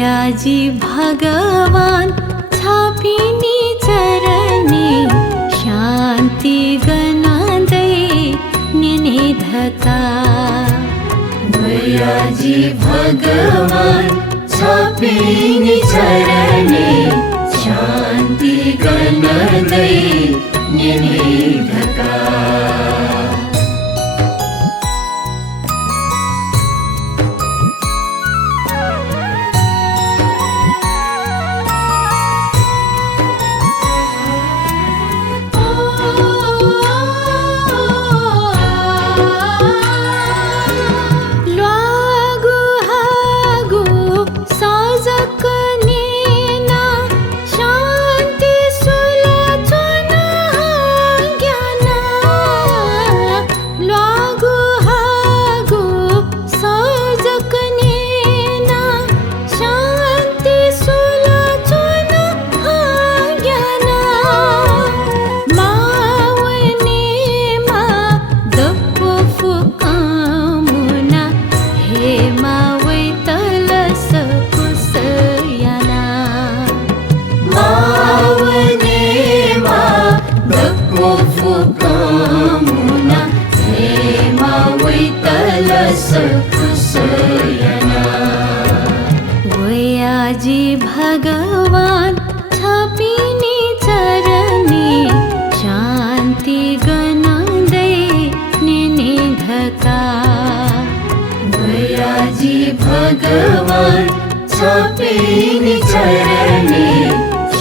वयाजी भगवान छापिनी चरणे शांती गणादै निधता वयाजी भगवान छापिनी चरणे शांती गणादै निधता वयाजी भगवान छापिनी चरणे शांती गणादै निधता वयाजी भगवान छापिनी चरणे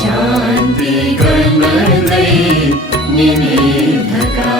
शांती गणादै निधता